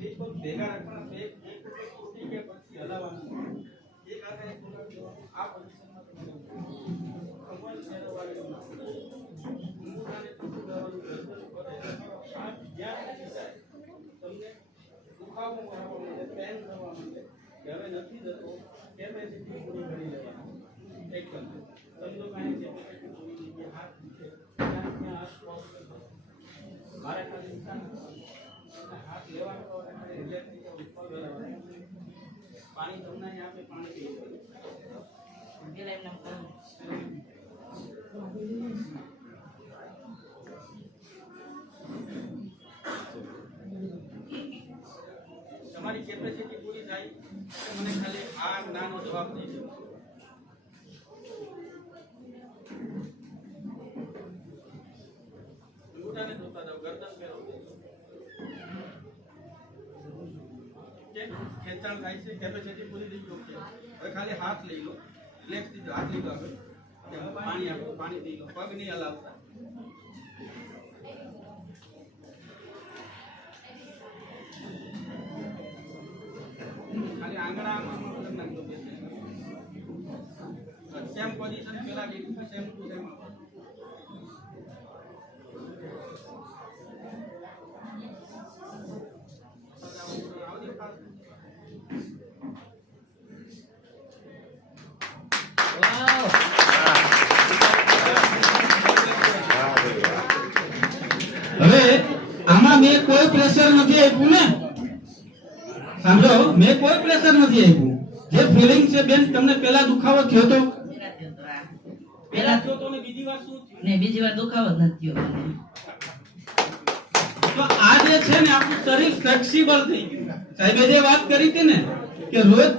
એક પગ ભેગા રાખવાના એક તૂટી કે પછી હલાવવાનું એક હાથે એક પગ આ પોઝિશનમાં તમારે કમર શેરો વાળેલું અંગૂઠાને ટૂંકું કરવાનું ગરદન કરે આ જ્યાં દિશાએ તમને દુખાવો આવવા માંડે પેન થવા માંડે કે હવે નથી જતો કેપેસિટી પૂરી કરી લેવાની એકદમ સમજો કાંઈ કેપેસિટી પૂરી થઈ ગઈ હાથ નીચે ત્યાં હાથ પગ મારે ખાલી નિશાન हाथ लेवानो तो खाली रिलैक्स થઈ જાવ ઉપર ગરવાનું પાણી તમને અહીં આપે પાણી પી લો પેલા એમ નામ કરો તમારી કેપેસિટી પૂરી થાય તો મને ખાલી આ નાનો જવાબ દેજો અંગૂઠાને જોતા જાવ ગરદન ફેરવો ખેંચાણ થાય છે કેપેસિટી પૂરી થઈ ગઈ છે હવે ખાલી હાથ લઈ લો રિલેક્સ થઈ જાવ હાથ લઈ લો હવે પાણી આપો પાણી પી લો પગ નહીં હલાવતા ખાલી આંગળા આમાં કરી નાખજો સેમ પોઝિશન પેલા લીધું સેમ ટુ સેમ હવે આમાં મેં કોઈ પ્રેશર નથી આપ્યું ને સાંભળો મેં કોઈ પ્રેશર નથી આપ્યું જે ફીલિંગ છે બેન તમને પેલા દુખાવો થયો તો પેલા થયો તો ને બીજી વાર શું થયું ને બીજી વાર દુખાવો જ નથી થયો મને તો આ જે છે ને આપણું શરીર ફ્લેક્સિબલ થઈ ગયું સાહેબે જે વાત કરી હતી ને કે રોજ